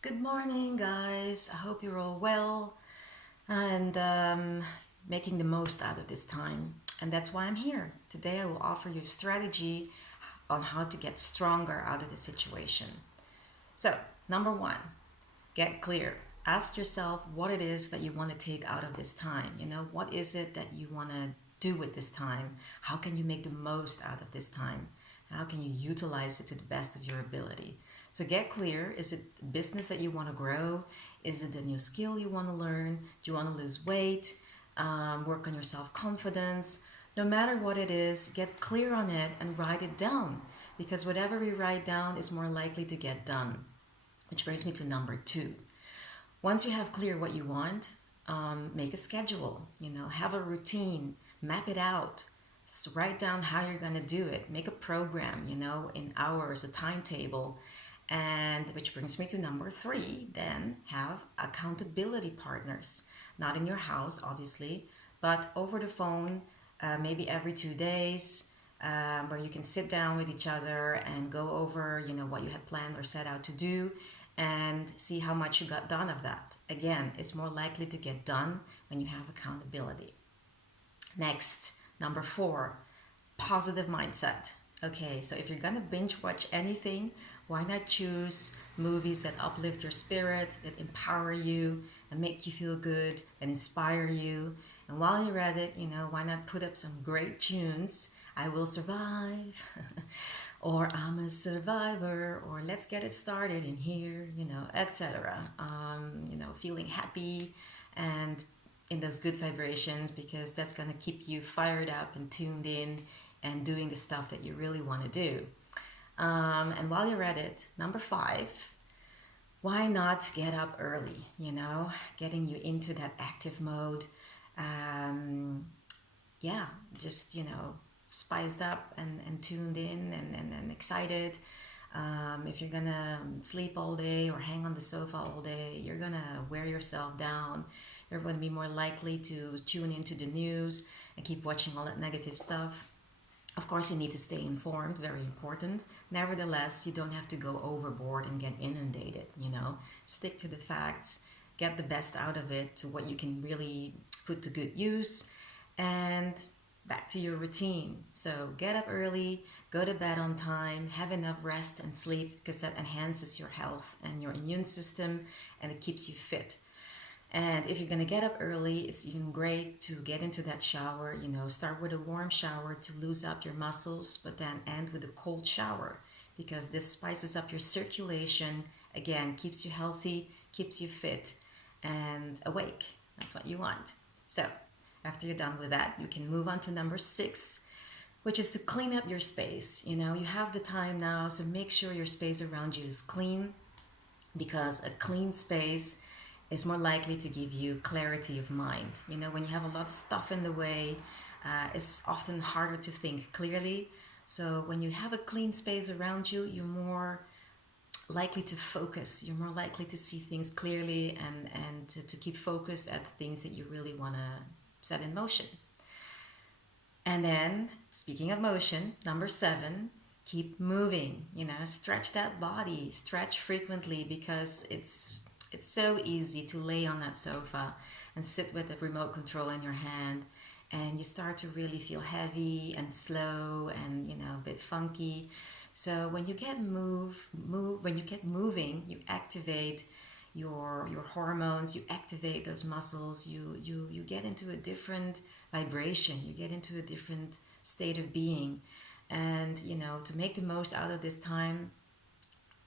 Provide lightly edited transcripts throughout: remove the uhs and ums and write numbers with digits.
Good morning, guys. I hope you're all well and making the most out of this time. And that's why I'm here. Today, I will offer you a strategy on how to get stronger out of the situation. So, number one, get clear. Ask yourself what it is that you want to take out of this time. What is it that you want to do with this time? How can you make the most out of this time? How can you utilize it to the best of your ability? So get clear. Is it a business that you want to grow? Is it a new skill you want to learn? Do you want to lose weight? Work on your self confidence? No matter what it is, get clear on it and write it down because whatever we write down is more likely to get done. Which brings me to number two. Once you have clear what you want, make a schedule, have a routine, map it out, write down how you're going to do it, make a program, in hours, a timetable. And which brings me to number three, then have accountability partners, not in your house, obviously, but over the phone, maybe every 2 days, where you can sit down with each other and go over, what you had planned or set out to do and see how much you got done of that. Again, it's more likely to get done when you have accountability. Next, number four, positive mindset. Okay, so if you're gonna binge watch anything, why not choose movies that uplift your spirit, that empower you, and make you feel good, and inspire you? And while you're at it, why not put up some great tunes? I Will Survive, or I'm a Survivor, or Let's Get It Started in Here, etc. Feeling happy and in those good vibrations because that's going to keep you fired up and tuned in and doing the stuff that you really want to do. And while you're at it, number five, why not get up early? Getting you into that active mode. Um, yeah, just, spiced up and tuned in and excited. If you're gonna sleep all day or hang on the sofa all day, you're gonna wear yourself down. You're gonna be more likely to tune into the news and keep watching all that negative stuff. Of course, you need to stay informed, very important. Nevertheless, you don't have to go overboard and get inundated, Stick to the facts, get the best out of it to what you can really put to good use, and back to your routine. So get up early, go to bed on time, have enough rest and sleep because that enhances your health and your immune system and it keeps you fit. And if you're going to get up early, it's even great to get into that shower. Start with a warm shower to loose up your muscles, but then end with a cold shower because this spices up your circulation. Again, keeps you healthy, keeps you fit, and awake. That's what you want. So, after you're done with that, you can move on to number six, which is to clean up your space. You have the time now, so make sure your space around you is clean because a clean space is more likely to give you clarity of mind. When you have a lot of stuff in the way, it's often harder to think clearly. So when you have a clean space around you, you're more likely to focus. You're more likely to see things clearly and to keep focused at the things that you really want to set in motion. And then, speaking of motion, number seven, keep moving. Stretch that body, stretch frequently because it's so easy to lay on that sofa and sit with the remote control in your hand and you start to really feel heavy and slow and a bit funky. So when you get when you get moving, you activate your hormones, you activate those muscles, you get into a different vibration, you get into a different state of being. And to make the most out of this time,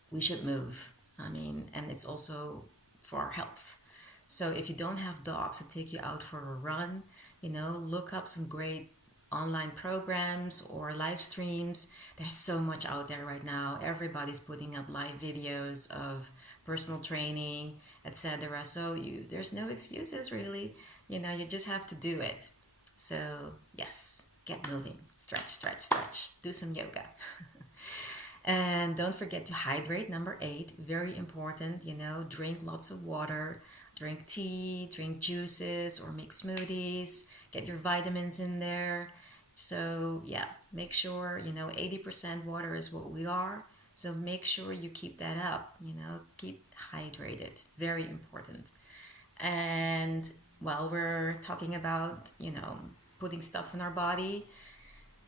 we should move. And it's also for our health. So if you don't have dogs to take you out for a run, look up some great online programs or live streams. There's so much out there right now. Everybody's putting up live videos of personal training, etc. So there's no excuses really. You just have to do it. So yes, get moving. Stretch, stretch, stretch. Do some yoga. And don't forget to hydrate, number eight, very important. Drink lots of water, drink tea, drink juices, or make smoothies, get your vitamins in there. So, yeah, make sure, 80% water is what we are. So make sure you keep that up, keep hydrated. Very important. And while we're talking about, putting stuff in our body,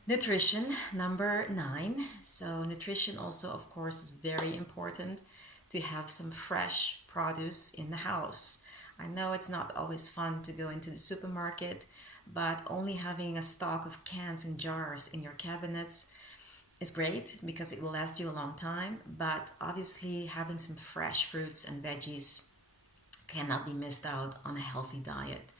nutrition, number 9. So, nutrition also, of course, is very important to have some fresh produce in the house. I know it's not always fun to go into the supermarket, but only having a stock of cans and jars in your cabinets is great because it will last you a long time. But obviously, having some fresh fruits and veggies cannot be missed out on a healthy diet.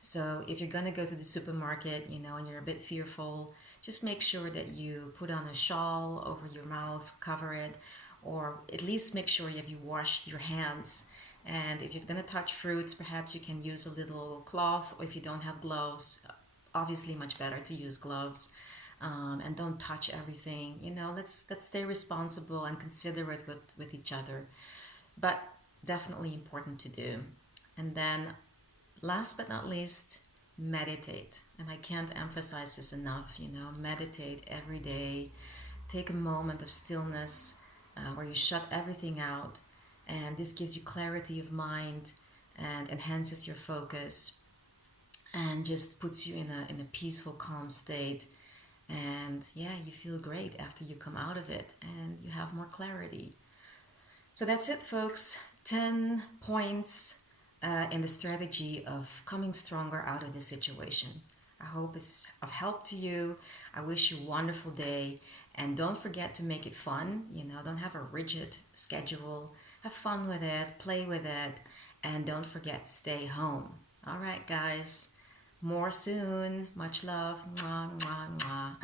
So if you're gonna go to the supermarket, and you're a bit fearful, just make sure that you put on a shawl over your mouth, cover it, or at least make sure you washed your hands. And if you're gonna touch fruits, perhaps you can use a little cloth, or if you don't have gloves, obviously much better to use gloves. And don't touch everything. Let's stay responsible and considerate with each other. But definitely important to do. And then last but not least, meditate. And I can't emphasize this enough, meditate every day. Take a moment of stillness where you shut everything out. And this gives you clarity of mind and enhances your focus and just puts you in a peaceful, calm state. And yeah, you feel great after you come out of it and you have more clarity. So that's it, folks. 10 points in the strategy of coming stronger out of this situation. I hope it's of help to you. I wish you a wonderful day. And don't forget to make it fun. Don't have a rigid schedule. Have fun with it, play with it, and don't forget, stay home. All right, guys. More soon. Much love. Mwah, mwah, mwah.